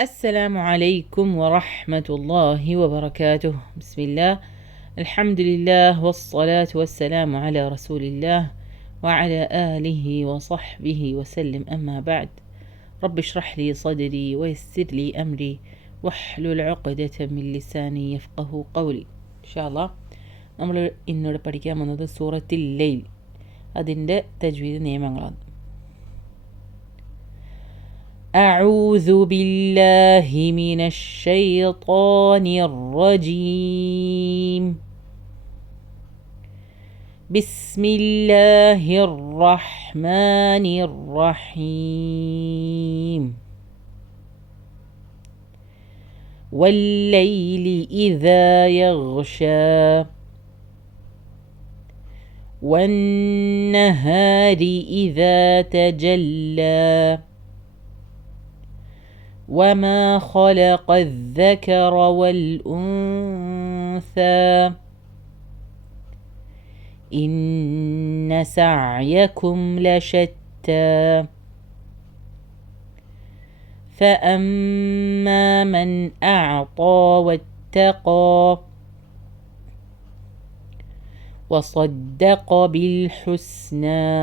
السلام عليكم ورحمة الله وبركاته. بسم الله، الحمد لله والصلاة والسلام على رسول الله وعلى آله وصحبه وسلم. أما بعد، رب اشرح لي صدري ويسر لي أمري واحلل عقدة من لساني يفقه قولي. إن شاء الله നമ്മൾ ഇന്നോട് പഠിക്കാൻ വന്നത് സൂറത്തുൽ ലൈൽ, അതിൻ്റെ തജ്വീദ് നിയമങ്ങളാണ്. أعوذ بالله من الشيطان الرجيم. بسم الله الرحمن الرحيم. والليل إذا يغشى والنهار إذا تجلى وما خلق الذكر والأنثى إن سعيكم لشتى فأما من أعطى واتقى وصدق بالحسنى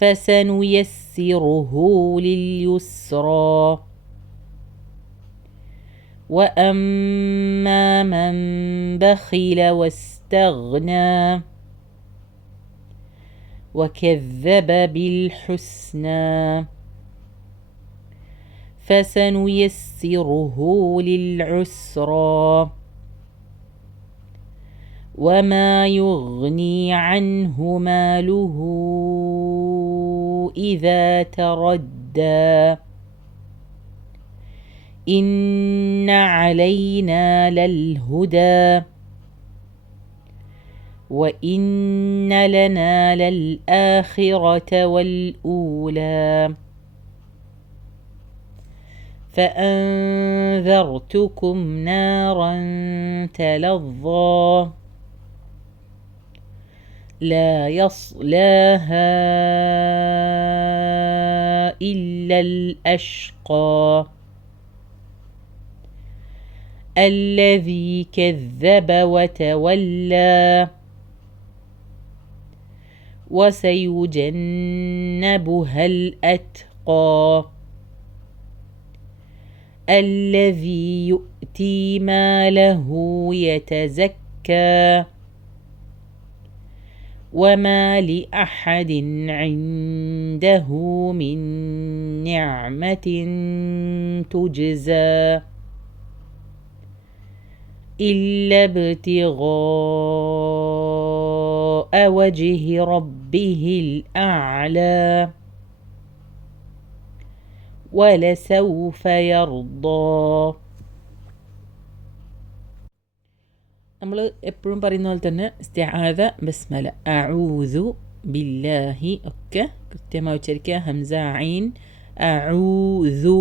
فسنيسره لليسرى وأما من بخل واستغنى وكذب بالحسنى فسنيسره للعسرى وما يغني عنه ماله إذا تردى إن علينا للهدى وإن لنا للآخرة والأولى فأنذرتكم نارا تلظى لا يصلاها إلا الأشقى الذي كذب وتولى وسيجنبها الأتقى الذي يؤتي ماله يتزكى وما لأحد عنده من نعمة تجزى إلا ابتغاء وجه ربه الأعلى ولسوف يرضى. നമ്മൾ എപ്പോഴും പറയുന്ന പോലെ തന്നെ ഇസ്തിആദ, ബസ്മല, അഊദു ബില്ലാഹി ഒക്കെ കൃത്യമായി ഉച്ചരിക്കുക. ഹംസ, ഐൻ, അഊദു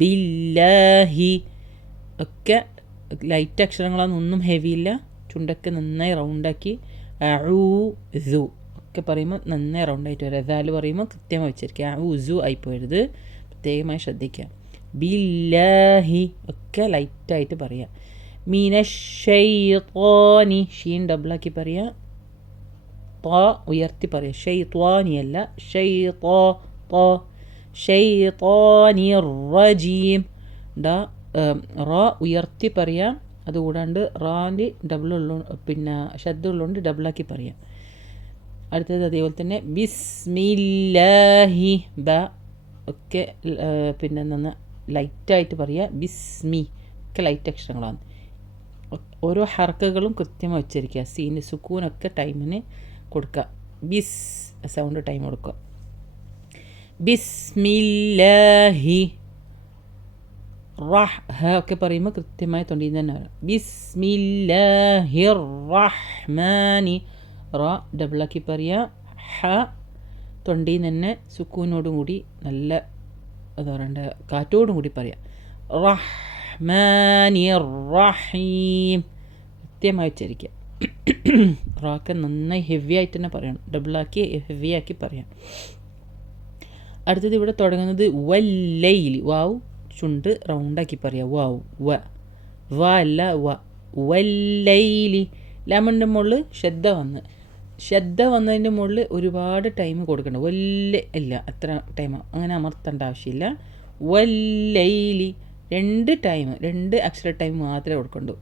ബില്ലാഹി ഒക്കെ ലൈറ്റ് അക്ഷരങ്ങളാണ്, ഒന്നും ഹെവി ഇല്ല. ചുണ്ടൊക്കെ നന്നായി റൗണ്ടാക്കി അഊദു ഒക്കെ പറയുമ്പോൾ നന്നായി റൗണ്ടായിട്ട് വരിക. ദാല് പറയുമ്പോൾ കൃത്യമായി ഉച്ചരിക്കുക. അഊദു ആയിപ്പോയത് പ്രത്യേകമായി ശ്രദ്ധിക്കുക. ബില്ലാഹി ഒക്കെ ലൈറ്റായിട്ട് പറയുക. മിനശ്ശൈത്വാനി, ഷീൻ ഡബിളാക്കി പറയുക. ത്വാ ഉയർത്തി പറയുക. ഷൈത്വാനി അല്ല, ഷൈത്വാനി റജീം. റ ഉയർത്തി പറയുക. അതുകൂടാണ്ട് റാൻ്റെ ഡബിൾ പിന്നെ ശബ്ദം ഉള്ളതുകൊണ്ട് ഡബിളാക്കി പറയുക. അടുത്തത് അതേപോലെ തന്നെ ബിസ്മില്ലാഹി, ബ ഒക്കെ പിന്നെ നന്ന ലൈറ്റായിട്ട് പറയുക. ബിസ്മി ഒക്കെ ലൈറ്റ് അക്ഷരങ്ങളാണ്. ഓരോ ഹർക്കകളും കൃത്യമായി ഉച്ചരിക്കുക. സീന് സുക്കൂനൊക്കെ ടൈമിന് കൊടുക്കുക. ബിസ് സൗണ്ട് ടൈം കൊടുക്കുക. ബിസ്മില്ലാഹി, റഹ് ഹ ഒക്കെ പറയുമ്പോൾ കൃത്യമായി തൊണ്ടിയിൽ തന്നെ വരാം. ബിസ്മില്ലാഹിർ റഹ്മാനി, റ ഡബിളാക്കി പറയുക. ഹ തൊണ്ടിയിൽ തന്നെ സുക്കൂനോടും കൂടി നല്ല എന്താ പറയണ്ട കാറ്റോടും കൂടി പറയാം. റഹ്മാനിർ റഹീം കൃത്യമായി ഉച്ചരിക്കുക. റാക്ക് നന്നായി ഹെവി ആയിട്ട് തന്നെ പറയണം. ഡബിളാക്കി ഹെവി ആക്കി പറയാം. അടുത്തത് ഇവിടെ തുടങ്ങുന്നത് വല്ലൈലി. വാവ് ചുണ്ട് റൗണ്ടാക്കി പറയാം. വാവ് വ അല്ല വല്ലൈലി. ലാമിൻ്റെ മുകളിൽ ശ്രദ്ധ വന്നതിൻ്റെ മുകളിൽ ഒരുപാട് ടൈം കൊടുക്കണം. ഇല്ല അത്ര ടൈം അങ്ങനെ അമർത്തേണ്ട ആവശ്യമില്ല. വല്ലൈലി 2 അക്ഷര ടൈം മാത്രമേ കൊടുക്കണ്ടൂ.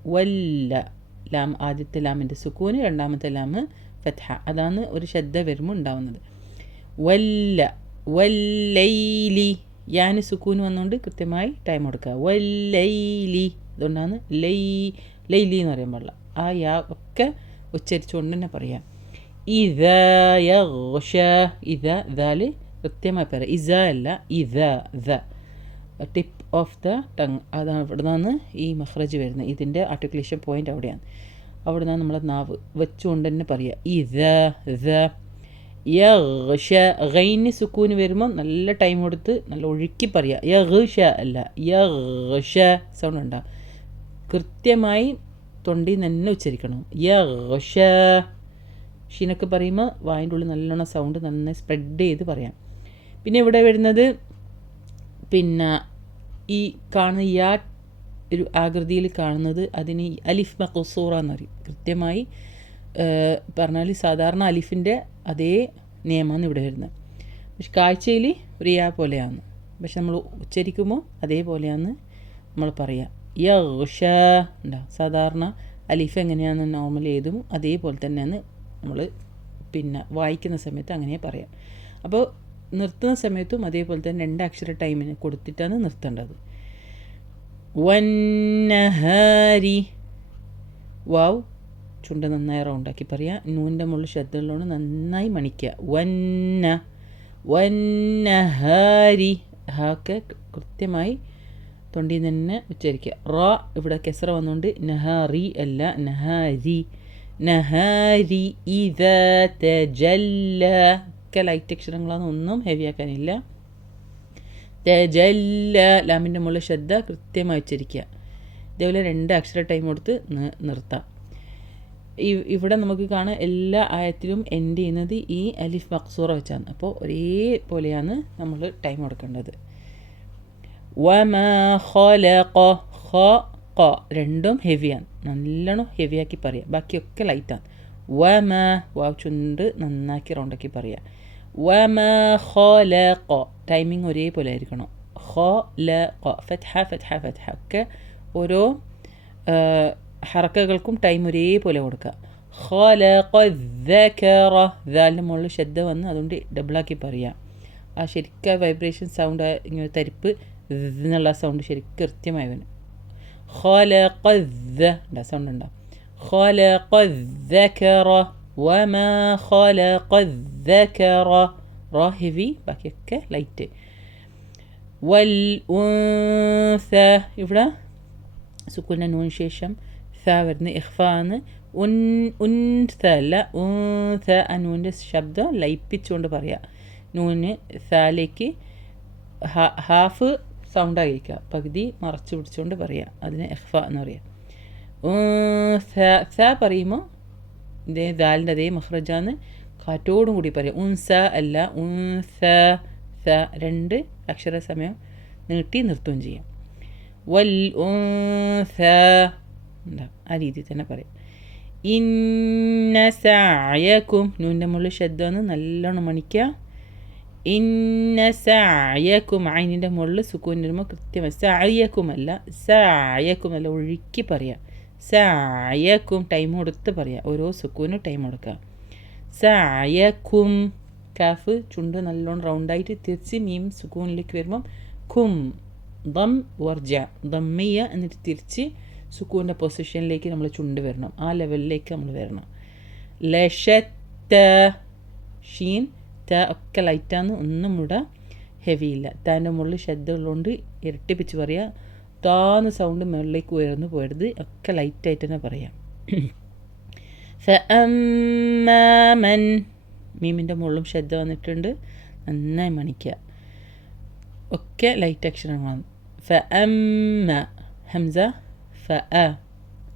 ലാം ആദ്യത്തെ ലാമിൻ്റെ സുക്കൂന്, രണ്ടാമത്തെ ലാം ഫത്ഹ. അതാണ് ഒരു ശ്രദ്ധ വരുമ്പോൾ ഉണ്ടാവുന്നത്. വല്ലൈലി യാന് സുക്കൂന് വന്നുകൊണ്ട് കൃത്യമായി ടൈം കൊടുക്കുക. വല്ലൈലി അതുകൊണ്ടാണ് ലൈലി എന്ന് പറയാൻ പാടില്ല. ആ യാ ഒക്കെ ഉച്ചരിച്ചുകൊണ്ട് തന്നെ പറയാം. ഇതാല് കൃത്യമായി പറയാം. അല്ല ടിപ്പ് ഓഫ് ദ ടങ്. അതാണ് ഇവിടെ നിന്നാണ് ഈ മഖ്റജ് വരുന്നത്. ഇതിൻ്റെ ആർട്ടിക്കുലേഷൻ പോയിൻ്റ് അവിടെയാണ്. അവിടെ നിന്നാണ് നമ്മളെ നാവ് വെച്ചുകൊണ്ട് തന്നെ പറയുക. ഗൈന് സുക്കൂന് വരുമ്പോൾ നല്ല ടൈം കൊടുത്ത് നല്ല ഒഴുക്കി പറയുക. അല്ല സൗണ്ട് ഉണ്ടാവും. കൃത്യമായി തൊണ്ടിയിൽ തന്നെ ഉച്ചരിക്കണം. ഷീനൊക്കെ പറയുമ്പോൾ വായിൻ്റെ ഉള്ളിൽ നല്ലോണം സൗണ്ട് നന്നായി സ്പ്രെഡ് ചെയ്ത് പറയാം. പിന്നെ ഇവിടെ വരുന്നത് ഈ കാണുന്ന ഒരു ആകൃതിയിൽ കാണുന്നത് അതിന് അലിഫ് മഖ്സൂറ എന്ന് പറയും. കൃത്യമായി പറഞ്ഞാൽ സാധാരണ അലിഫിൻ്റെ അതേ നിയമമാണ് ഇവിടെ വരുന്നത്. പക്ഷെ കാഴ്ചയിൽ ഒരു പോലെയാണ്. പക്ഷെ നമ്മൾ ഉച്ചരിക്കുമ്പോൾ അതേപോലെയാണ് നമ്മൾ പറയുക. ഉണ്ടാവും. സാധാരണ അലിഫ് എങ്ങനെയാണ് നോർമൽ എഴുതും അതേപോലെ തന്നെയാണ് നമ്മൾ വായിക്കുന്ന സമയത്ത് അങ്ങനെ പറയാം. അപ്പോൾ നിർത്തുന്ന സമയത്തും അതേപോലെ തന്നെ 2 അക്ഷര ടൈമിന് കൊടുത്തിട്ടാണ് നിർത്തേണ്ടത്. വന്നഹാരി വാവ് ചുണ്ട് നന്നായി റൗണ്ടാക്കി പറയാം. നൂൻ്റെ മുകളിൽ ശ്രദ്ധയുള്ളതുകൊണ്ട് നന്നായി മണിക്കുക. വന്നഹാരി ഹാക്കെ കൃത്യമായി തൊണ്ടിയിൽ തന്നെ ഉച്ചരിക്കുക. ഇവിടെ കെസറ വന്നുകൊണ്ട് നഹാറി അല്ല നഹാരി ഇദാ തജല്ല. ഒക്കെ ലൈറ്റ് അക്ഷരങ്ങളാണ്, ഒന്നും ഹെവി ആക്കാനില്ല. തജല്ല ലാമിൻ്റെ മുകളിൽ ശ്രദ്ധ കൃത്യമായി ഉച്ചരിക്കുക. ഇതേപോലെ 2 അക്ഷര ടൈം കൊടുത്ത് നിർത്താം. ഇവിടെ നമുക്ക് കാണാം എല്ലാ ആയത്തിലും എൻഡ് ചെയ്യുന്നത് ഈ അലിഫ് മഖ്സൂറ വെച്ചാണ്. അപ്പോൾ ഒരേപോലെയാണ് നമ്മൾ ടൈം കൊടുക്കേണ്ടത്. വമാ ഖലഖ രണ്ടും ഹെവിയാണ്. നല്ലോണം ഹെവിയാക്കി പറയാം. ബാക്കിയൊക്കെ ലൈറ്റാണ്. വാവ് ചുണ്ട് നന്നാക്കി റൗണ്ടാക്കി പറയാം. വമാ ഖലഖ ടൈമിങ് ഒരേപോലെ ആയിരിക്കണം. ഫത്ഹ ഒക്കെ ഓരോ ഹറക്കകൾക്കും ടൈം ഒരേപോലെ കൊടുക്കുക. ഖലഖ ദക്കറ ദാലിൻ്റെ മുകളിൽ ശ്രദ്ധ വന്ന് അതുകൊണ്ട് ഡബിളാക്കി പറയാം. ആ ശരിക്കും വൈബ്രേഷൻ സൗണ്ട് ഇങ്ങനെ തരിപ്പ് എന്നുള്ള സൗണ്ട് ശരിക്കും കൃത്യമായി വരും. ഖലഖ സൗണ്ട് ഉണ്ടാവും. ഖലഖ ദക്കറ വമാ ഖലഖ ദക്കറ ഹെവി, ബാക്കിയൊക്കെ ലൈറ്റ്. വൽ ഉൻസ ഇവിടെ സുക്കൂൻ്റെ നൂന് ശേഷം വരുന്ന ഇഖ്ഫാന്ന്. ഉൻസ അല്ല ഉൻസ. ആ നൂൻ്റെ ശബ്ദം ലയിപ്പിച്ചുകൊണ്ട് പറയാം. നൂന് സാലേക്ക് ഹാഫ് സൗണ്ടായിരിക്കുക, പകുതി മറച്ചു പിടിച്ചുകൊണ്ട് പറയാം. അതിന് ഇഖ്ഫ എന്ന് പറയാം. പറയുമ്പോൾ ഇതേ ദാലിൻ്റെ അതേ മഖ്റജാന്ന് കാറ്റോടും കൂടി പറയാം. ഉൻസ അല്ല ഉൻസ. 2 അക്ഷര സമയം നീട്ടി നിർത്തുകയും ചെയ്യാം. വൽ ഉൻസ ആ രീതിയിൽ തന്നെ പറയാം. ഇന്ന സഅയക്കും നൂൻ്റെ മുകളിൽ ശബ്ദമാണ് നല്ലോണം മണിക്കുക. ഇന്ന സഅയക്കും ഐനിൻ്റെ മുകളിൽ സുക്കൂൻ വരുമ്പോൾ കൃത്യമായി സഅയക്കും അല്ല ഒഴുക്കി പറയാം. സഅയക്കും ടൈം കൊടുത്ത് പറയാം. ഓരോ സുക്കൂനും ടൈം കൊടുക്കുക. സഅയക്കും കാഫ് ചുണ്ട് നല്ലോണം റൗണ്ടായിട്ട് തിരിച്ച് മീം സുക്കൂനിലേക്ക് വരുമ്പം ഖും ദം വർജ ദമ്മിയ എന്നിട്ട് തിരിച്ച് സുക്കൂൻ്റെ പൊസിഷനിലേക്ക് നമ്മൾ ചുണ്ട് വരണം. ആ ലെവലിലേക്ക് നമ്മൾ വരണം. ലഷത്ത ഷീൻ ഒക്കെ ലൈറ്റാന്ന്, ഒന്നും ഇവിടെ ഹെവി ഇല്ല. താൻ്റെ മുകളിൽ ശ്രദ്ധ ഉള്ളതുകൊണ്ട് ഇരട്ടിപ്പിച്ച് പറയാം. താന്ന് സൗണ്ട് മുകളിലേക്ക് ഉയർന്നു പോയരുത്, ഒക്കെ ലൈറ്റായിട്ട് തന്നെ പറയാം. ഫഅമ്മൻ മീമിൻ്റെ മുകളിലും ശ്രദ്ധ വന്നിട്ടുണ്ട്, നന്നായി മണിക്കുക. ഒക്കെ ലൈറ്റ് അക്ഷരങ്ങളാണ്. ഫഅമ്മ ഹംസ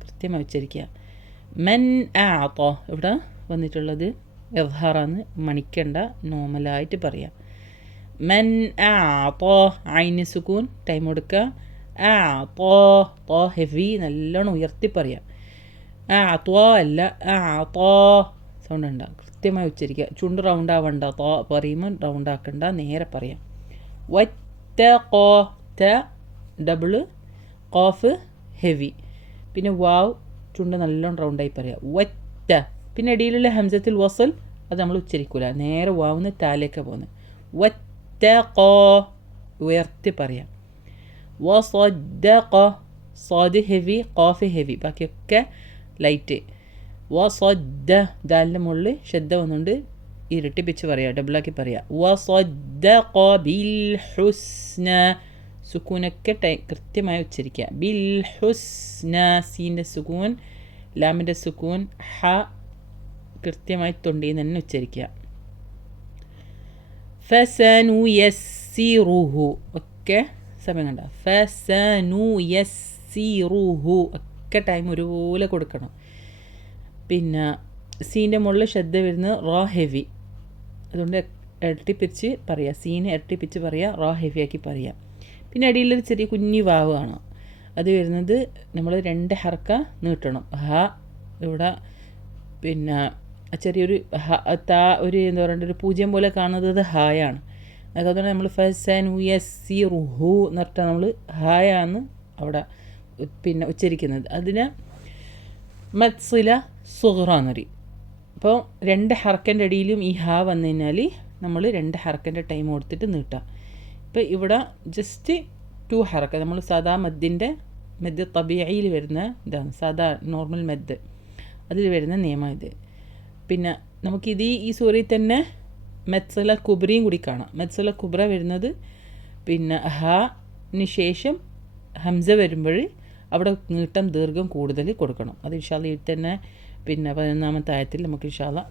കൃത്യമായി ഉച്ചരിക്കുക. മൻ അഅത ഇവിടെ വന്നിട്ടുള്ളത് ഇദ്ഹാറാണ്, മണിക്കണ്ട, നോർമലായിട്ട് പറയാം. മൻ അഅ്താ ഐന് സുകൂൻ ടൈം കൊടുക്കുക. അഅ്താ ത ഹെവി നല്ലോണം ഉയർത്തി പറയാം. അഅ്താ അല്ല അഅ്താ സൗണ്ട് ഉണ്ടാകും. കൃത്യമായി ഉച്ചരിക്കുക. ചുണ്ട് റൗണ്ട് ആവണ്ട. ത പറയുമ്പോൾ റൗണ്ട് ആക്കണ്ട, നേരെ പറയാം. വത്തഖാ ത ഡബിള് ഖാഫ് ഹെവി. പിന്നെ വാവ് ചുണ്ട് നല്ലോണം റൗണ്ടായി പറയാം. വത്ത. പിന്നെ ഇടയിലുള്ള ഹംസത്തുൽ വസൽ അത് നമ്മൾ ഉച്ചരിക്കൂല, നേരെ വാവുന്ന താലേക്ക് പോകുന്നത്. വത്തഖാ ഉയർത്തി പറയാം. വസദ്ദഖ സാദ് ഹെവി ഖാഫ് ഹെവി, ബാക്കിയൊക്കെ ലൈറ്റ്. വസദ്ദ ദാലിൻ്റെ മുകളിൽ ശബ്ദ വന്നുകൊണ്ട് ഇരട്ടിപ്പിച്ച് പറയാം, ഡബിളാക്കി പറയാം. വസദ്ദഖ ബിൽ ഹുസ്ന സുക്കൂനൊക്കെ കൃത്യമായി ഉച്ചരിക്കുക. ബിൽ ഹുസ്ന സീൻ്റെ സുക്കൂൻ, ലാമിൻ്റെ സുക്കൂൻ, ഹ കൃത്യമായി തൊണ്ടിയിൽ തന്നെ ഉച്ചരിക്കുക. ഫസനുയസ്സിറുഹു ഒക്കെ സമയം കണ്ട. ഫസനുയസ്സിറുഹു ഒക്കെ ടൈം ഒരുപോലെ കൊടുക്കണം. പിന്നെ സീൻ്റെ മുകളിൽ ശബ്ദ വരുന്നത് റ ഹെവി, അതുകൊണ്ട് ഇരട്ടിപ്പിച്ച് പറയുക. സീന് ഇരട്ടിപ്പിച്ച് പറയുക, റ ഹെവി ആക്കി പറയുക. പിന്നെ അടിയിലൊരു ചെറിയ കുഞ്ഞി വാവ് കാണാം, അത് വരുന്നത് നമ്മൾ 2 ഹർക്ക നീട്ടണം. ഹ ഇവിടെ പിന്നെ ചെറിയൊരു ഒരു എന്താ പറയുക ഒരു പൂജ്യം പോലെ കാണുന്നത് ഹായാണ്. അതുകൊണ്ട് നമ്മൾ ഫസനുയസ്സിറുഹു എന്ന് പറഞ്ഞാൽ നമ്മൾ ഹായാന്ന് അവിടെ പിന്നെ ഉച്ചരിക്കുന്നത്. അതിന് മത്സില സുഗ്റ എന്ന് പറയും. അപ്പോൾ 2 ഹർക്കൻ്റെ അടിയിലും ഈ ഹാ വന്നു കഴിഞ്ഞാൽ നമ്മൾ 2 ഹർക്കൻ്റെ ടൈം കൊടുത്തിട്ട് നീട്ടാം. ഇപ്പോൾ ഇവിടെ ജസ്റ്റ് 2 ഹർക്ക, നമ്മൾ സാദാ മെദ് തബീയിൽ വരുന്ന ഇതാണ്, സാദാ നോർമൽ മെദ്, അതിൽ വരുന്ന നിയമം ഇത്. പിന്നെ നമുക്കിത് ഈ സൂറയിൽ തന്നെ മത്സല കുബ്രയും കൂടി കാണാം. മത്സല കുബ്ര വരുന്നത് പിന്നെ ഹാന് ശേഷം ഹംസ വരുമ്പോൾ അവിടെ നീട്ടം ദീർഘം കൂടുതൽ കൊടുക്കണം. അത് ഇൻഷാ അല്ലാഹ് ഇതിൽ തന്നെ പിന്നെ 11ാമത്തെ ആയത്തിൽ നമുക്ക് ഇൻഷാ അല്ലാഹ്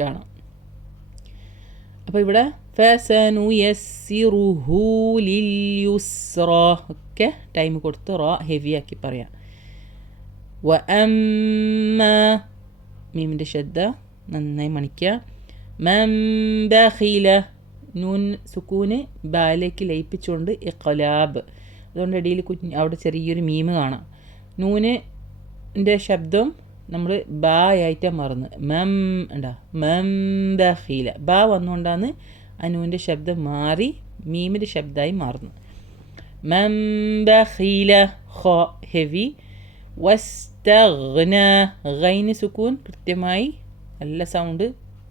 കാണാം. അപ്പോൾ ഇവിടെ ഫസനുയസ്സിറുഹു ലിൽ യുസ്റ ഒക്കെ ടൈം കൊടുത്ത് റ ഹെവി ആക്കി പറയാം. വഅമ്മ മീമിൻ്റെ ശബ്ദ നന്നായി മണിക്കുക. മൻ ബഖില നൂൻ സുക്കൂന് ബാലേക്ക് ലയിപ്പിച്ചുകൊണ്ട് ഇഖ്ലാബ്, അതുകൊണ്ട് ഇടയിൽ അവിടെ ചെറിയൊരു മീമ് കാണാം. നൂനിൻ്റെ ശബ്ദം നമ്മൾ ബാ ആയിട്ടാണ് മറന്ന് മം ഉണ്ടാ മം ബഖില, ബാ വന്നുകൊണ്ടാണ് അനൂൻ്റെ ശബ്ദം മാറി മീമിൻ്റെ ശബ്ദമായി മാറുന്നു. മം ബഖില ഖ ഹെവി. വസ്തഗ്ന ഗൈന് സുക്കൂൻ കൃത്യമായി നല്ല സൗണ്ട്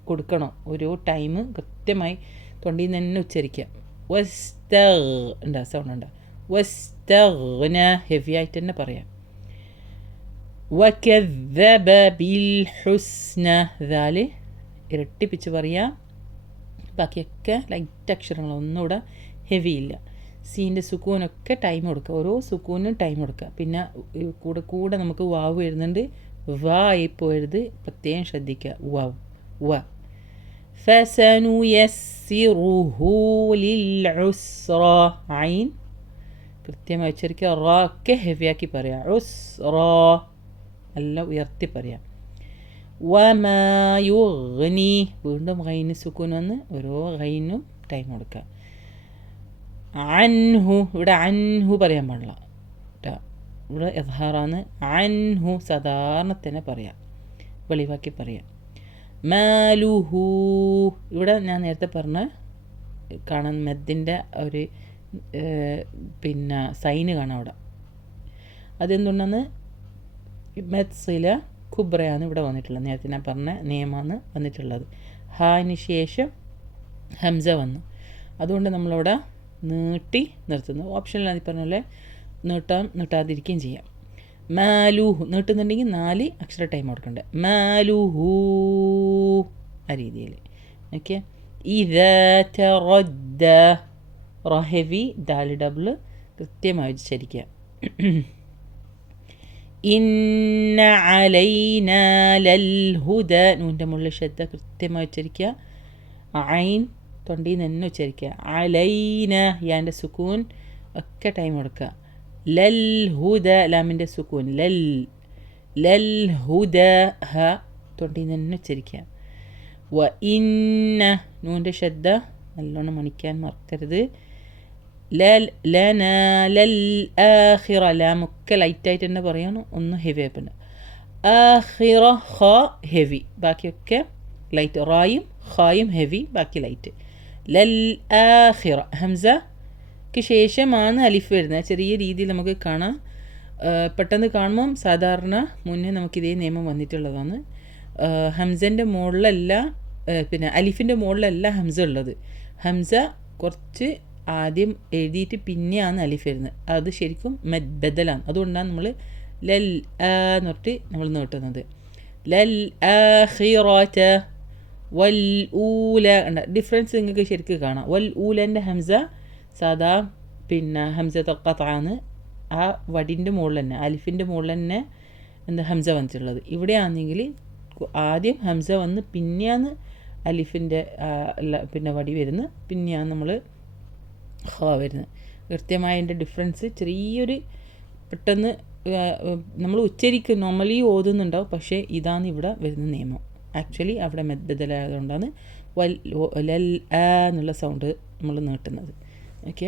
കൊടുക്കണം, ഓരോ ടൈം കൃത്യമായി തൊണ്ടിയിൽ നിന്ന് തന്നെ ഉച്ചരിക്കുക. സൗണ്ട് ഉണ്ടാ. വസ്തഗ്ന ഹെവി ആയിട്ട് തന്നെ പറയാം. വകദ്ദബ ബിൽ ഹുസ്ന ദാല് ഇരട്ടിപ്പിച്ച് പറയാം. ബാക്കിയൊക്കെ ലൈറ്റ് അക്ഷരങ്ങൾ, ഒന്നുകൂടെ ഹെവി ഇല്ല. സീൻ്റെ സുക്കൂനൊക്കെ ടൈം കൊടുക്കുക, ഓരോ സുക്കൂനും ടൈം കൊടുക്കുക. പിന്നെ കൂടെ നമുക്ക് വാവ് വരുന്നുണ്ട്, വാ ആയി പോയത് പ്രത്യേകം ശ്രദ്ധിക്കുക. വാവ് വ. ഫസനുയസ്സിറുഹു ലിൽ ഉസ്റ ഐൻ കൃത്യമായി ഉച്ചരിക്കുക. റ ഒക്കെ ഹെവിയാക്കി പറയാം. ഉസ്റ നല്ല ഉയർത്തി പറയാം. വമാ യുഗ്നി വീണ്ടും ഗൈന് സുക്കൂൻ വന്ന് ഓരോ ഗൈനും ടൈം കൊടുക്കുക. അൻഹു ഇവിടെ അൻഹു പറയാൻ പാടില്ല കേട്ടോ, ഇവിടെ ഇദ്ഹാറാണ്. അൻഹു സാധാരണ തന്നെ പറയാം, വെളിവാക്കി പറയാം. മാലുഹു ഇവിടെ ഞാൻ നേരത്തെ പറഞ്ഞ കാണുന്ന മെദ്ദിൻ്റെ ഒരു പിന്നെ സൈന് കാണാം അവിടെ. അതെന്തുകൊണ്ടാണ് മത്സില കുബ്രയാണ് ഇവിടെ വന്നിട്ടുള്ളത്. നേരത്തെ ഞാൻ പറഞ്ഞ നിയമമാണ് വന്നിട്ടുള്ളത്. ഹാന് ശേഷം ഹംസ വന്നു, അതുകൊണ്ട് നമ്മളവിടെ നീട്ടി നിർത്തുന്നു. ഓപ്ഷനിലാണ് ഈ പറഞ്ഞ പോലെ നീട്ടാതിരിക്കുകയും ചെയ്യാം. മാലുഹു നീട്ടുന്നുണ്ടെങ്കിൽ 4 അക്ഷര ടൈം കൊടുക്കണ്ടേ. മാലുഹു ആ രീതിയിൽ. ഓക്കെ. ഇദാ തറദ്ദ റഹവി ദാൽ ഡബിൾ കൃത്യമായി ഉച്ചരിക്കുക. ഇന്ന അലൈന ലൽ ഹുദ നൂൻ്റെ മുകളിൽ ശബ്ദ കൃത്യമായി ഉച്ചരിക്കുക. ഐൻ തൊണ്ടിയിൽ നിന്ന് തന്നെ ഉച്ചരിക്കുക. അലൈന യാൻ്റെ സുക്കൂൻ ഒക്കെ ടൈം കൊടുക്കുക. ലൽ ഹുദ ലാമിൻ്റെ സുക്കൂൻ ലൽ ഹുദ ഹ തൊണ്ടിയിൽ നിന്ന് തന്നെ ഉച്ചരിക്കുക. വ ഇന്ന നൂൻ്റെ ശബ്ദ നല്ലോണം മണിക്കാൻ മറക്കരുത്. ലന ലൽ ആഖിറ, ലാമൊക്കെ ലൈറ്റായിട്ട് തന്നെ പറയണം, ഒന്നും ഹെവി ആയിട്ടുണ്ട്. ആഖിറ ഖ ഹെവി, ബാക്കിയൊക്കെ ലൈറ്റ്. റായും ഖായും ഹെവി, ബാക്കി ലൈറ്റ്. ലൽ ആഖിറ ഹംസക്ക് ശേഷമാണ് അലിഫ് വരുന്നത്. ചെറിയ രീതിയിൽ നമുക്ക് കാണാം. പെട്ടെന്ന് കാണുമ്പം സാധാരണ മുന്നേ നമുക്കിതേ നിയമം വന്നിട്ടുള്ളതാണ്. ഹംസൻ്റെ മുകളിലല്ല, പിന്നെ അലിഫിൻ്റെ മുകളിലല്ല ഹംസ ഉള്ളത്. ഹംസ കുറച്ച് ആദ്യം എഴുതിയിട്ട് പിന്നെയാണ് അലിഫ് വരുന്നത്. അത് ശരിക്കും മദ് ബദലാണ്. അതുകൊണ്ടാണ് നമ്മൾ ലൽ എന്ന് പറഞ്ഞിട്ട് നമ്മൾ നീട്ടുന്നത്. ലൽ ആഖിറത വൽ ഊല. ഡിഫറൻസ് നിങ്ങൾക്ക് ശരിക്കും കാണാം. വൽ ഊലൻ്റെ ഹംസ സാധാ പിന്നെ ഹംസത്തുൽ ഖത്അാണ്. ആ വടിൻ്റെ മുകളിൽ തന്നെ, അലിഫിൻ്റെ മുകളിൽ തന്നെ ഹംസ വന്നിട്ടുള്ളത്. ഇവിടെയാണെങ്കിൽ ആദ്യം ഹംസ വന്ന് പിന്നെയാണ് അലിഫിൻ്റെ പിന്നെ വടി വരുന്നത്, പിന്നെയാണ് നമ്മൾ ഖ വരുന്നത്. കൃത്യമായ അതിൻ്റെ ഡിഫറൻസ് ചെറിയൊരു പെട്ടെന്ന് നമ്മൾ ഉച്ചരിക്കും, നോർമലി ഓതുന്നുണ്ടാവും, പക്ഷേ ഇതാണ് ഇവിടെ വരുന്ന നിയമം. ആക്ച്വലി അവിടെ ബദലായതുകൊണ്ടാണ് ലൽ ആ എന്നുള്ള സൗണ്ട് നമ്മൾ നീട്ടുന്നത്. ഓക്കെ.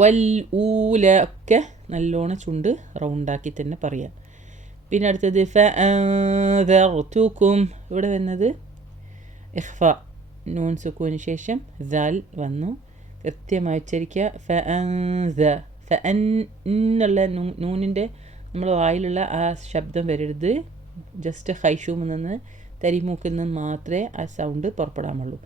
വൽ ഊല ഒക്കെ നല്ലോണം ചുണ്ട് റൗണ്ടാക്കി തന്നെ പറയാം. പിന്നെ അടുത്തത് ഫഅൻദർതുകും, ഇവിടെ വരുന്നത് ഇഖ്ഫ, നൂൻ സുക്കൂന് ശേഷം ദാൽ വന്നു. കൃത്യമായി ഉച്ചരിക്കുക. എന്നുള്ള നൂനിൻ്റെ നമ്മൾ വായിലുള്ള ആ ശബ്ദം വരരുത്. ജസ്റ്റ് ഹൈഷൂമിൽ നിന്ന് തരിമൂക്കിൽ നിന്ന് മാത്രമേ ആ സൗണ്ട് പുറപ്പെടാമുള്ളൂ.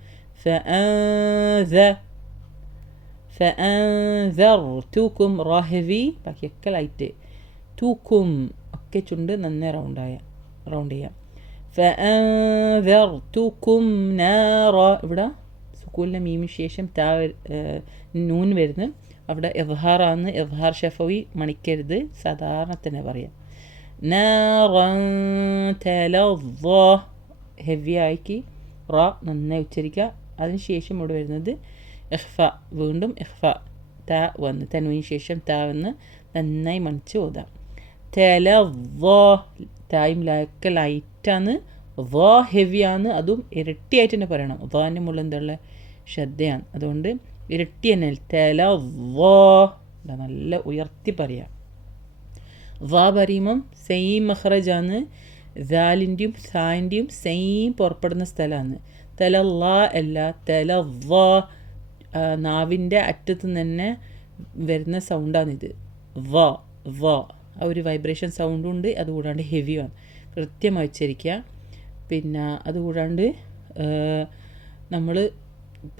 ഫഅൻദർതുകും റാ ഹെവി, ബാക്കിയൊക്കെ ലൈറ്റ്. തൂക്കും ഒക്കെ ചുണ്ട് നന്നായി റൗണ്ട് ചെയ്യാം. ഫഅൻദർതുകും നാറ, ഇവിടെ സുക്കൂലിൻ്റെ മീമിന് ശേഷം നൂൻ വരുന്നു. അവിടെ ഇദ്ഹാറാണ്. ഇദ്ഹാർ ഷഫവി മണിക്കരുത്, സാധാരണ തന്നെ പറയാം. നാറൻ തലദ്ദ, ഹെവി ആക്കി റ നന്നായി ഉച്ചരിക്കുക. അതിനുശേഷം ഇവിടെ വരുന്നത് ഇഖ്ഫ, വീണ്ടും ഇഖ്ഫ, ത വന്ന് തൻവീന് ശേഷം ത വന്ന് നന്നായി മണിച്ച് ഓതാം. തലദ്ദ, തായും ലൊക്കെ ലൈറ്റാണ്. ദ ഹെവിയാണ്, അതും ഇരട്ടിയായിട്ട് തന്നെ പറയണം. ദാൻ്റെ മുകളിൽ എന്തുള്ള ശ്രദ്ധയാണ്, അതുകൊണ്ട് ഇരട്ടി തന്നെ. തലദ്ദ നല്ല ഉയർത്തി പറയാം. ദ പറയുമ്പം സെയിം മഖ്റജാണ്. ദാലിൻ്റെയും സാൻ്റെയും സെയിം പുറപ്പെടുന്ന സ്ഥലമാണ്. തലല്ല അല്ല, തലദ്ദ നാവിൻ്റെ അറ്റത്ത് തന്നെ വരുന്ന സൗണ്ടാണിത്. വ ആ ഒരു വൈബ്രേഷൻ സൗണ്ടും ഉണ്ട്, അതുകൂടാണ്ട് ഹെവിയാണ്. കൃത്യമായി ഉച്ചരിക്കുക. പിന്നെ അതുകൂടാണ്ട് നമ്മൾ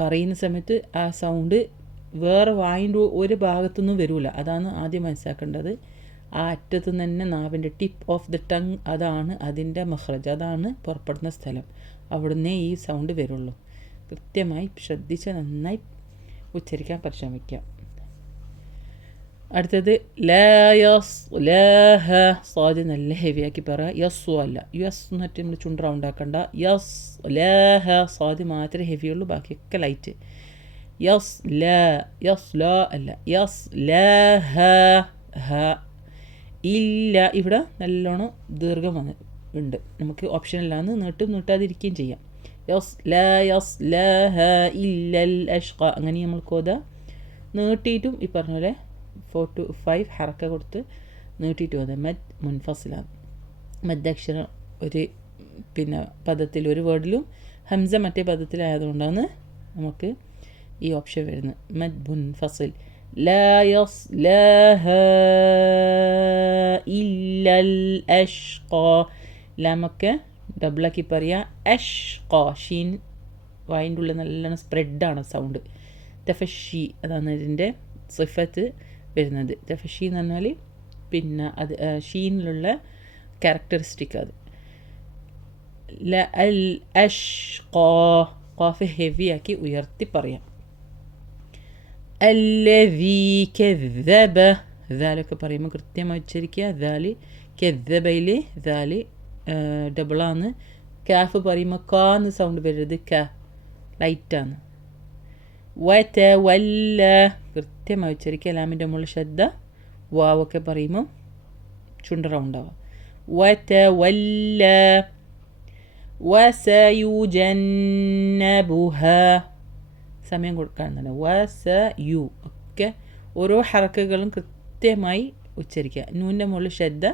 പറയുന്ന സമയത്ത് ആ സൗണ്ട് വേറെ വായിൻ്റെ ഒരു ഭാഗത്തുനിന്നും വരില്ല. അതാണ് ആദ്യം മനസ്സിലാക്കേണ്ടത്. ആ അറ്റത്ത് തന്നെ നാവിൻ്റെ ടിപ്പ് ഓഫ് ദി ടങ്, അതാണ് അതിൻ്റെ മഖ്റജ്, അതാണ് പുറപ്പെടുന്ന സ്ഥലം. അവിടുന്ന് ഈ സൗണ്ട് വരുള്ളൂ. കൃത്യമായി ശ്രദ്ധിച്ച് നന്നായി ഉച്ചരിക്കാൻ പരിശ്രമിക്കാം. അടുത്തത് ലാഹ, സ്വാദ് നല്ല ഹെവിയാക്കി പറയാം. യസ്സു അല്ല, യസ് എന്നിട്ട് നമ്മൾ ചുണ്ട് റൗണ്ടാക്കണ്ട. യസ് ലാഹ, സ്വാദ് മാത്രമേ ഹെവിയുള്ളൂ, ബാക്കിയൊക്കെ ലൈറ്റ്. യസ് ലാ അല്ല, യസ് ലാഹ ഹ. ഇല്ല, ഇവിടെ നല്ലോണം ദീർഘം ഉണ്ട്. നമുക്ക് ഓപ്ഷനില്ലാന്ന് നീട്ടാതിരിക്കുകയും ചെയ്യാം. യസ് ലാഹ ഇല്ലൽ അഷ്ഖ, അങ്ങനെ നമ്മൾക്ക് ഓതാ. നീട്ടിയിട്ടും ഈ പറഞ്ഞ പോലെ 4 to 5 ഹറക്ക കൊടുത്ത് നീട്ടിയിട്ട് ഓതാം. മദ് മുൻഫസിലാണ്. മദ്ദക്ഷരം ഒരു പിന്നെ പദത്തിൽ ഒരു വേർഡിലും ഹംസ മറ്റേ പദത്തിലായതുകൊണ്ടാണ് നമുക്ക് ഈ ഓപ്ഷൻ വരുന്നത്. മദ് മുൻഫസിൽ. ലാ യസ്ലാഹ ഇല്ലൽ അഷ്ഖ, ലാമൊക്കെ ഡബിളാക്കി പറയുക. അഷ്ഖ, ഷീൻ വായിൻ്റെ ഉള്ളിൽ നല്ലോണം സ്പ്രെഡാണ് സൗണ്ട്. തഫഷി, അതാണ് ഇതിൻ്റെ സിഫത്ത് വരുന്നത്. തഫഷി എന്ന് പറഞ്ഞാൽ പിന്നെ അത് ഷീനിലുള്ള ക്യാരക്ടറിസ്റ്റിക്. അത് അൽ അഷ്ഖ, ഖാഫ് ഹെവി ആക്കി ഉയർത്തി പറയാം. അല്ലദീ കദ്ദബ, ദാലൊക്കെ പറയുമ്പോൾ കൃത്യമായി ഉച്ചരിക്കുക. ദാല് കദ്ദബയിൽ ദാല് ഡബിളാണ്. കാഫ് പറയുമ്പോൾ കാന്ന് സൗണ്ട് വരരുത്, ക ലൈറ്റാണ്. വതവല്ല, കൃത്യമായി ഉച്ചരിക്കുക. ലാമിൻ്റെ മുകളിൽ ശ്രദ്ധ. വാവൊക്കെ പറയുമ്പോൾ ചുണ്ട് റൗണ്ടാവുക. വതവല്ല വസയുജന്നബുഹ. സമയം കൊടുക്കാറുണ്ട്. വസയു ഒക്കെ ഓരോ ഹറക്കകളും കൃത്യമായി ഉച്ചരിക്കുക. നൂൻ്റെ മുകളിൽ ശ്രദ്ധ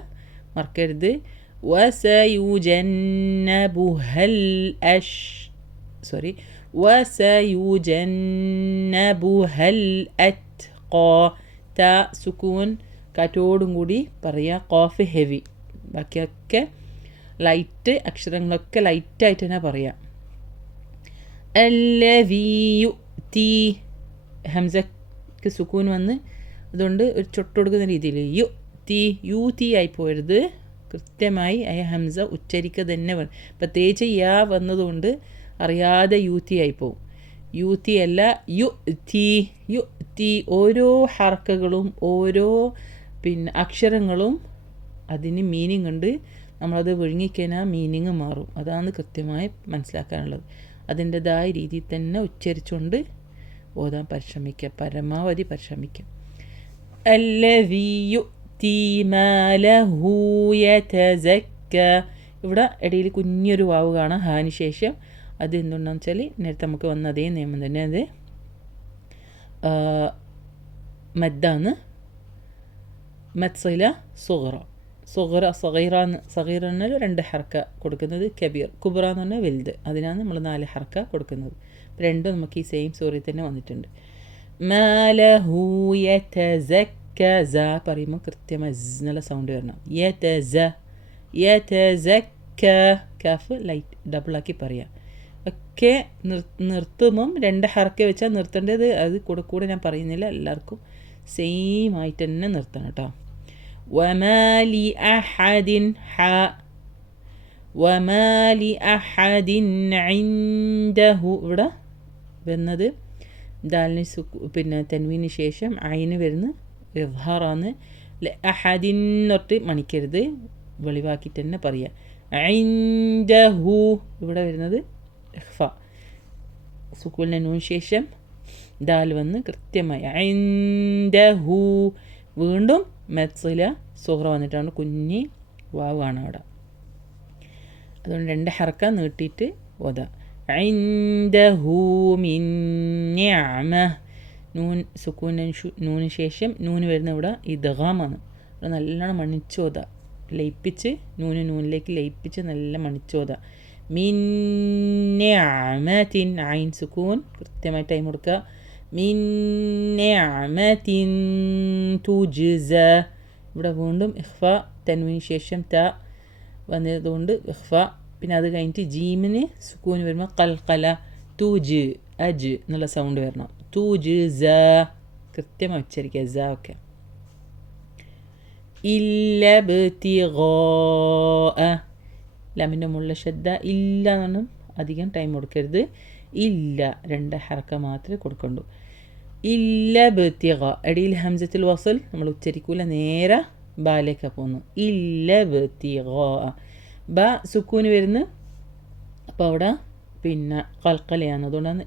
മറക്കരുത്. വസയുജന്നബുഹൽ വസയുജന്നബുഹൽ അത്ഖാ. ത സുക്കൂൻ കാറ്റോടും കൂടി പറയുക. ഖാഫ് ഹെവി. ബാക്കിയൊക്കെ ലൈറ്റ്, അക്ഷരങ്ങളൊക്കെ ലൈറ്റായിട്ട് തന്നെ പറയാം. അല്ലദീ യുഅ്തി. ഹംസക്ക് സുക്കൂൻ വന്ന് അതുകൊണ്ട് ഒരു ചൊട്ട് കൊടുക്കുന്ന രീതിയിൽ യു തീ ആയി പോയരുത്. കൃത്യമായി ഹംസ ഉച്ചരിക്കുക തന്നെ വേണം. പ്രത്യേകിച്ച് യാ വന്നതുകൊണ്ട് അറിയാതെ യൂത്തി ആയിപ്പോവും. യൂത്തി അല്ല, യു തീ. ഓരോ ഹർക്കകളും ഓരോ അക്ഷരങ്ങളും അതിന് മീനിങ് ഉണ്ട്. നമ്മളത് വിഴുങ്ങിക്കഴിഞ്ഞാൽ മീനിങ് മാറും. അതാണ് കൃത്യമായി മനസ്സിലാക്കാനുള്ളത്. അതിൻ്റെതായ രീതിയിൽ തന്നെ ഉച്ചരിച്ചുകൊണ്ട് ഓതാൻ പരിശ്രമിക്കുക, പരമാവധി പരിശ്രമിക്കുക. അല്ലദീ യുഅ്തി മാലഹു യതസക്ക. ഇവിടെ ഇടയിൽ കുഞ്ഞൊരു വാവ് കാണാം ഹാന് ശേഷം. അത് എന്തുകൊണ്ടാണെന്ന് വെച്ചാൽ നേരത്തെ നമുക്ക് വന്ന അതേ നിയമം തന്നെ. അത് മദ്ദാണ്. മത്സില സുഗ്റ. സഗീറ 2 ഹർക്ക കൊടുക്കുന്നത്. കബീർ കുബ്ര എന്ന് പറഞ്ഞാൽ വലുത്, അതിനാണ് നമ്മൾ 4 ഹർക്ക കൊടുക്കുന്നത്. രണ്ടും നമുക്ക് ഈ സെയിം സൂറി തന്നെ വന്നിട്ടുണ്ട്. മാലഹു യതസക്ക. സ പറയുമ്പോൾ കൃത്യമായി നല്ല സൗണ്ട് വരണം. യതസക്ക. കാഫ് ലൈറ്റ് ഡബിളാക്കി പറയാം. ഒക്കെ നിർത്തുമ്പം 2 ഹർക്ക വെച്ചാൽ നിർത്തേണ്ടത്. അത് കൂടെ ഞാൻ പറയുന്നില്ല, എല്ലാവർക്കും സെയിം ആയിട്ട് തന്നെ നിർത്തണം കേട്ടോ. വമാലി അഹദിൻ ഇൻദഹു. ഇവിടെ വരുന്നത് ദാലിന് തൻവീന് ശേഷം ഐന് വരുന്ന ഇദ്ഹാറാണ്. അഹദിൻ തൊട്ട് മണിക്കരുത്, വെളിവാക്കിയിട്ട് തന്നെ പറയാം. ഇൻദഹു ഇവിടെ വരുന്നത് ഇഖ്ഫ. സുക്കൂലിന് നൂൻ ശേഷം ദാൽ വന്ന് കൃത്യമായി ഇൻദഹു. വീണ്ടും മത്സില സുഗ്റ വന്നിട്ടാണ് കുഞ്ഞി വാവ് ആണ് അവിടെ. അതുകൊണ്ട് 2 ഹർക്ക നീട്ടിയിട്ട് ഓതാ. ഇൻദഹു മിൻ നിഅമ. നൂൻ നൂന് ശേഷം നൂന് വരുന്ന ഇവിടെ ഇദ്ഗാമാണ്. ഇവിടെ നല്ലോണം മണിച്ചോതാ, ലയിപ്പിച്ച് നൂനിലേക്ക് ലയിപ്പിച്ച് നല്ല മണിച്ചോതാ. മിൻ നിഅമത്തിൻ. ഐൻ സുക്കൂൻ കൃത്യമായി ടൈം കൊടുക്കുക. മിൻ നിഅമത്തിൻ തുജ്സ. ഇവിടെ വീണ്ടും ഇഖ്ഫ. തൻവീന് ശേഷം ത വന്നതുകൊണ്ട് ഇഖ്ഫ. പിന്നെ അത് കഴിഞ്ഞിട്ട് ജീമിന് സുക്കൂന് വരുമ്പോൾ ഖൽഖല. തുജ് അജ് എന്നുള്ള സൗണ്ട് വരണം. തുജ്സ കൃത്യമായി ഉച്ചരിക്കുക. സ ഒക്കെ. ഇല്ലബ്തിഗാഅ. ലമിൻ്റെ മുകളിൽ ശ്രദ്ധ. ഇല്ല എന്നൊന്നും അധികം ടൈം കൊടുക്കരുത്. ഇല്ല 2 ഹർക്ക മാത്രമേ കൊടുക്കണ്ടൂ. ഇല്ലബ്തിഗ. ഇടയിൽ ഹംസത്തുൽ വസ്ൽ നമ്മൾ ഉച്ചരിക്കൂല, നേരെ ബാലേക്കാണ് പോകുന്നു. ഇല്ലബ്തിഗാഅ. ബ സുക്കൂന് വരുന്നു. അപ്പോൾ അവിടെ ഖൽഖലയാണ്. അതുകൊണ്ടാണ്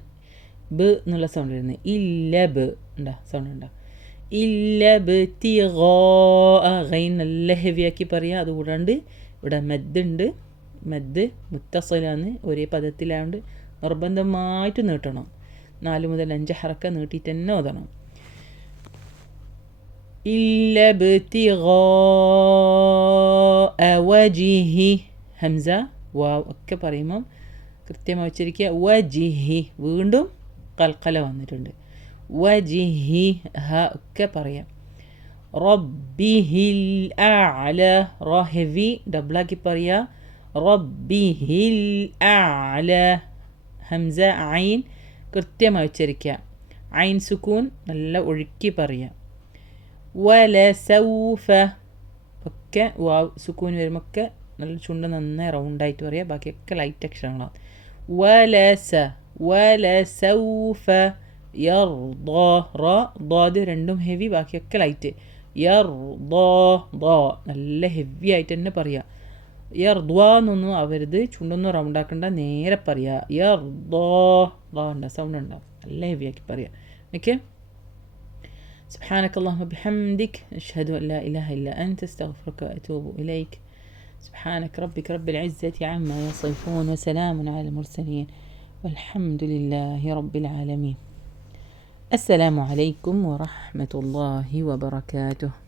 ബ് എന്നുള്ള സൗണ്ട് വരുന്നത്. ഇല്ലബ് ഉണ്ടാ സൗണ്ട് ഉണ്ടാ. ഇല്ലബ്തിഗാഅ. ഗൈൻ നല്ല ഹെവിയാക്കി പറയാം. അതുകൂടാണ്ട് ഇവിടെ മദ് ഉണ്ട്. മദ് മുത്തസിലാണ്, ഒരേ പദത്തിലായതുകൊണ്ട് നിർബന്ധമായിട്ട് നീട്ടണം. 4 മുതൽ 5 ഹർക്ക നീട്ടിയിട്ട് തന്നെ ഓതണം. ഇല്ലബ്തിഗാഅ വജ്ഹി. ഹംസ വാവ് ഒക്കെ പറയുമ്പം കൃത്യമായി ഉച്ചരിക്കുക. വജ്ഹി. വീണ്ടും ഖൽഖല വന്നിട്ടുണ്ട്. വജ്ഹി. ഹ ഒക്കെ പറയാം. റബ്ബിഹിൽ അഅല. റ ഹെവി ഡബിളാക്കി പറയാ. റബ്ബിഹിൽ അഅല. ഹംസ ഐൻ കൃത്യമായി ഉച്ചരിക്കുക. ഐൻ സുക്കൂൻ നല്ല ഒഴുക്കി പറയാം. വലസൗഫ. ഒക്കെ വാവ് സുക്കൂൻ വരുമ്പോൾ ഒക്കെ നല്ല ചുണ്ട് നന്നായി റൗണ്ടായിട്ട് പറയാം. ബാക്കിയൊക്കെ ലൈറ്റ് അക്ഷരങ്ങളാണ്. വലസൗഫ യർദാ. റ ദാദ് രണ്ടും ഹെവി, ബാക്കിയൊക്കെ ലൈറ്റ്. യർദാ നല്ല ഹെവി ആയിട്ട് തന്നെ പറയാം. യർദ്വാന്നൊന്നും ആവരുത്, ചുണ്ടൊന്നും റൗണ്ടാക്കണ്ട, നേരെ പറയാം. യർദാ ഉണ്ടാ സൗണ്ട് ഉണ്ടാവും, നല്ല ഹെവി ആക്കി പറയാം. ഓക്കെ. سبحانك اللهم بحمدك أشهد أن لا إله إلا أنت استغفرك وأتوب إليك. سبحانك ربك رب العزة عما يصفون وسلام على المرسلين والحمد لله رب العالمين. السلام عليكم ورحمة الله وبركاته.